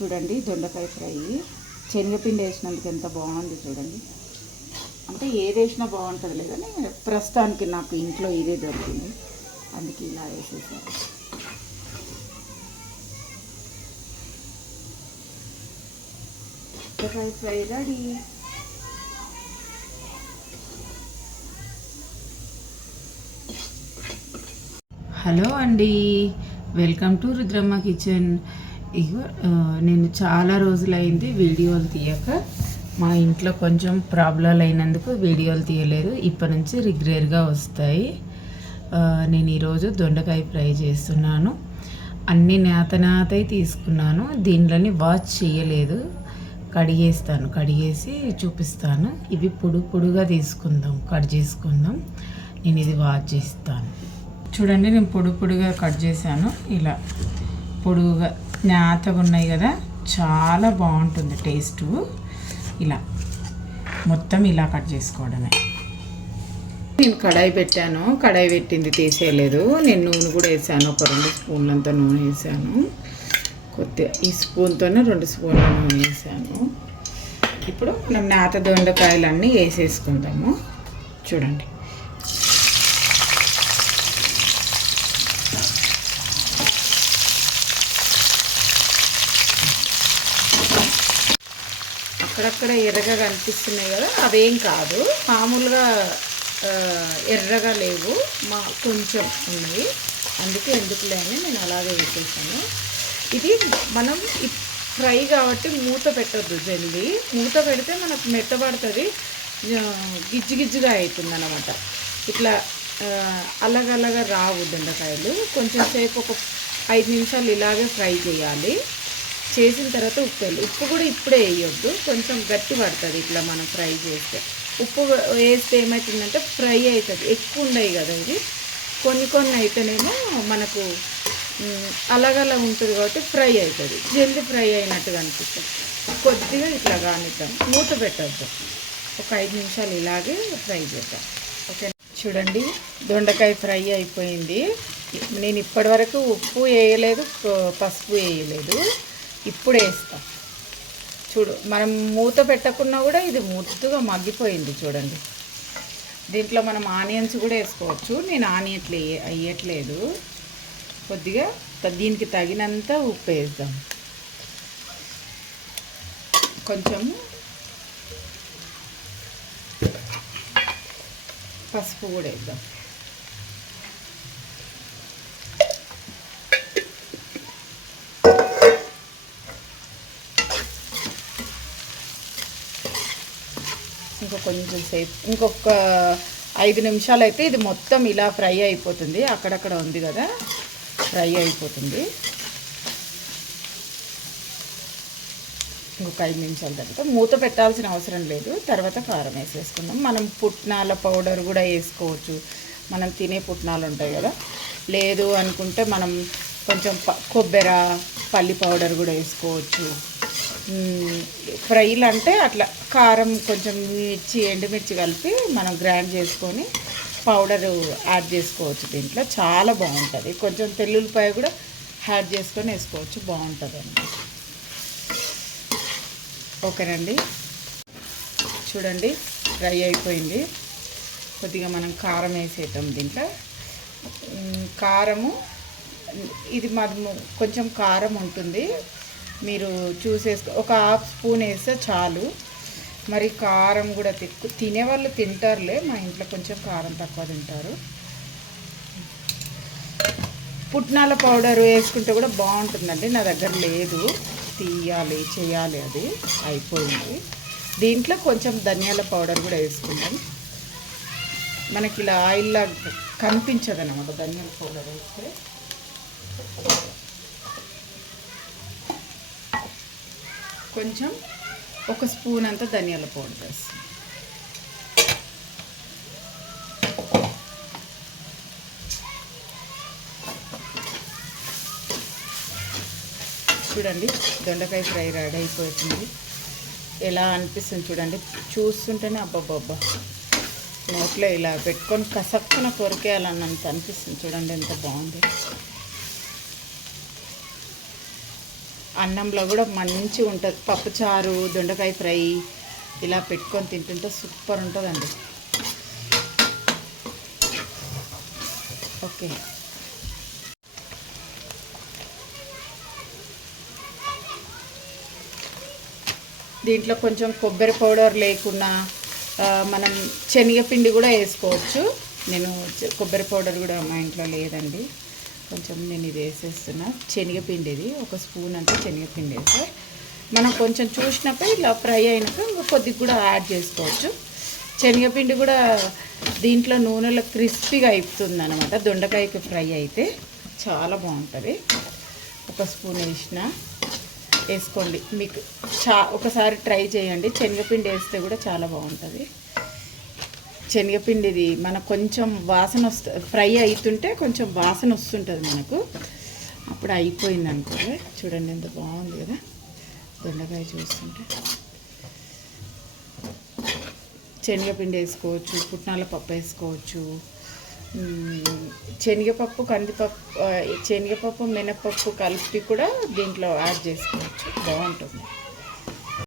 చూడండి దొండకాయ ఫ్రై. శనగపిండి వేసినందుకు ఎంత బాగుంది చూడండి. అంటే ఏది వేసినా బాగుంటుంది కానీ ప్రస్తుతానికి నాకు ఇంట్లో ఇదే దొరికింది. అందుకే ఇలా వేసేసాను దొండకాయ ఫ్రై రెడీ. హలో అండి. Welcome to Rudramma kitchen. ఇగో నేను చాలా రోజులైంది వీడియోలు తీయక. మా ఇంట్లో కొంచెం ప్రాబ్లాలు అయినందుకు వీడియోలు తీయలేదు. ఇప్పటి నుంచి రిగ్రేర్గా వస్తాయి. నేను ఈరోజు దొండకాయ ఫ్రై చేస్తున్నాను. అన్ని నేత నేతయి తీసుకున్నాను. దీంట్లోని వాచ్ చేయలేదు. కడిగేస్తాను. కడిగేసి చూపిస్తాను. ఇవి పొడు పొడుగా తీసుకుందాం. కట్ చేసుకుందాం. నేను ఇది వాచ్ చేస్తాను. చూడండి నేను పొడు పొడుగా కట్ చేశాను. ఇలా పొడుగుగా నేతగా ఉన్నాయి కదా చాలా బాగుంటుంది టేస్ట్. ఇలా మొత్తం ఇలా కట్ చేసుకోవడమే. నేను కడాయి పెట్టాను కడాయి పెట్టింది తీసేయలేదు. నేను నూనె కూడా వేసాను ఒక రెండు స్పూన్లంత నూనె వేసాను. కొద్దిగా ఈ స్పూన్తోనే రెండు స్పూన్ల నూనె వేసాను. ఇప్పుడు మనం నేత దొండకాయలన్నీ వేసేసుకుందాము. చూడండి. అక్కడక్కడ ఎర్రగా కనిపిస్తున్నాయి కదా అవేం కాదు. మామూలుగా ఎర్రగా లేవు. మా కొంచెం ఉన్నాయి. అందుకే ఎందుకులే అని నేను అలాగే వేసేసాను. ఇది మనం ఫ్రై కాబట్టి మూత పెట్టొద్దు జల్దీ. మూత పెడితే మనకు మెత్తబడుతుంది గిజ్జి గిజ్జిగా అవుతుంది అనమాట ఇట్లా అలగలగా రావు దొండకాయలు కొంచెం సేపు ఒక ఐదు నిమిషాలు ఇలాగే ఫ్రై చేయాలి. చేసిన తర్వాత ఉప్పు వేయాలి ఉప్పు కూడా ఇప్పుడే వేయొద్దు. కొంచెం గట్టి పడుతుంది ఇట్లా మనం ఫ్రై చేస్తే. ఉప్పు వేస్తే ఏమవుతుందంటే ఫ్రై అవుతుంది. ఎక్కువ ఉండవు కదా ఇది. కొన్ని కొన్ని అయితేనేమో మనకు అలాగలా ఉంటుంది కాబట్టి ఫ్రై అవుతుంది. జల్దీ ఫ్రై అయినట్టుగా అనిపిస్తుంది. కొద్దిగా ఇట్లా కానిద్దాం. మూత పెట్టద్దు. ఒక ఐదు నిమిషాలు ఇలాగే ఫ్రై చేద్దాం. ఓకే. చూడండి దొండకాయ ఫ్రై అయిపోయింది. నేను ఇప్పటివరకు ఉప్పు వేయలేదు పసుపు వేయలేదు. ఇప్పుడు వేస్తాం. చూడు మనం మూత పెట్టకున్నా కూడా ఇది ముద్దుగా మగ్గిపోయింది చూడండి. దీంట్లో మనం ఆనియన్స్ కూడా వేసుకోవచ్చు. నేను ఆనియట్లే వేయట్లేదు. కొద్దిగా దీనికి తగినంత ఉప్పు వేద్దాం. కొంచెం పసుపు కూడా వేద్దాం. ఇంకో కొంచెం సేపు ఇంకొక ఐదు నిమిషాలు అయితే ఇది మొత్తం ఇలా ఫ్రై అయిపోతుంది. అక్కడక్కడ ఉంది కదా ఫ్రై అయిపోతుంది. ఇంకొక ఐదు నిమిషాల తర్వాత మూత పెట్టాల్సిన అవసరం లేదు. తర్వాత కారం వేసేసుకుందాం. మనం పుట్నాల పౌడర్ కూడా వేసుకోవచ్చు. మనం తినే పుట్నాలు ఉంటాయి కదా. లేదు అనుకుంటే మనం కొంచెం కొబ్బెర పల్లి పౌడర్ కూడా వేసుకోవచ్చు. ఫ్రైలు అంటే అట్లా కారం కొంచెం మిర్చి ఎండుమిర్చి కలిపి మనం గ్రైండ్ చేసుకొని పౌడర్ యాడ్ చేసుకోవచ్చు దీంట్లో. చాలా బాగుంటుంది. కొంచెం తెల్లుల్లిపాయ కూడా యాడ్ చేసుకొని వేసుకోవచ్చు. బాగుంటుందండి. ఓకేనండి. చూడండి ఫ్రై అయిపోయింది. కొద్దిగా మనం కారం వేసేద్దాం దీంట్లో. కారము ఇది మాది కొంచెం కారం ఉంటుంది. మీరు చూసేసుకో ఒక హాఫ్ స్పూన్ వేస్తే చాలు. మరి కారం కూడా తిక్కు తినేవాళ్ళు తింటారులే మా ఇంట్లో కొంచెం కారం తక్కువ తింటారు. పుట్నాల పౌడర్ వేసుకుంటే కూడా బాగుంటుందండి నా దగ్గర లేదు. తీయాలి చేయాలి అది అయిపోయింది. దీంట్లో కొంచెం ధనియాల పౌడర్ కూడా వేసుకుందాం. మనకి ఇలా ఆయిల్లా కనిపించదనమాట ధనియాల పౌడర్ వేస్తే. కొంచెం ఒక స్పూన్ అంత ధనియాల పౌడర్ వేస్తాం. చూడండి దొండకాయ ఫ్రై రెడీ అయిపోతుంది. ఎలా అనిపిస్తుంది చూడండి చూస్తుంటేనే అబ్బాబ్బా నోట్లో ఇలా పెట్టుకొని కసక్కున కొరికేయాలన్నంత అనిపిస్తుంది చూడండి ఎంత బాగుంది. అన్నంలో కూడా మంచిగా ఉంటుంది. పప్పుచారు దొండకాయ ఫ్రై ఇలా పెట్టుకొని తింటుంటే సూపర్ ఉంటుందండి. ఓకే. దీంట్లో కొంచెం కొబ్బరి పౌడర్ లేకున్నా మనం శనగపిండి కూడా వేసుకోవచ్చు. నేను కొబ్బరి పౌడర్ కూడా మా ఇంట్లో లేదండి. కొంచెం నేను ఇది వేసేస్తున్నా. శనగపిండి ఇది ఒక స్పూన్ అంటే శనగపిండి వేస్తే. మనం కొంచెం చూసినప్పుడు ఇలా ఫ్రై అయినాక ఇంకా కొద్దిగా కూడా యాడ్ చేసుకోవచ్చు. శనగపిండి కూడా దీంట్లో నూనెలో క్రిస్పీగా అయిపోతుంది అనమాట దొండకాయకి ఫ్రై అయితే చాలా బాగుంటుంది. ఒక స్పూన్ వేసిన వేసుకోండి. మీకు చా ఒకసారి ట్రై చేయండి. శనగపిండి వేస్తే కూడా చాలా బాగుంటుంది. శనగపిండిది మనకు కొంచెం వాసన వస్తుంది ఫ్రై అవుతుంటే కొంచెం వాసన వస్తుంటుంది మనకు. అప్పుడు అయిపోయింది అనుకో చూడండి ఎంత బాగుంది కదా. దొండకాయ చూస్తుంటే. శనగపిండి వేసుకోవచ్చు పుట్నాల పప్పు వేసుకోవచ్చు. శనగపప్పు కందిపప్పు శనగపప్పు మినపప్పు కలిపి కూడా దీంట్లో యాడ్ చేసుకోవచ్చు. బాగుంటుంది.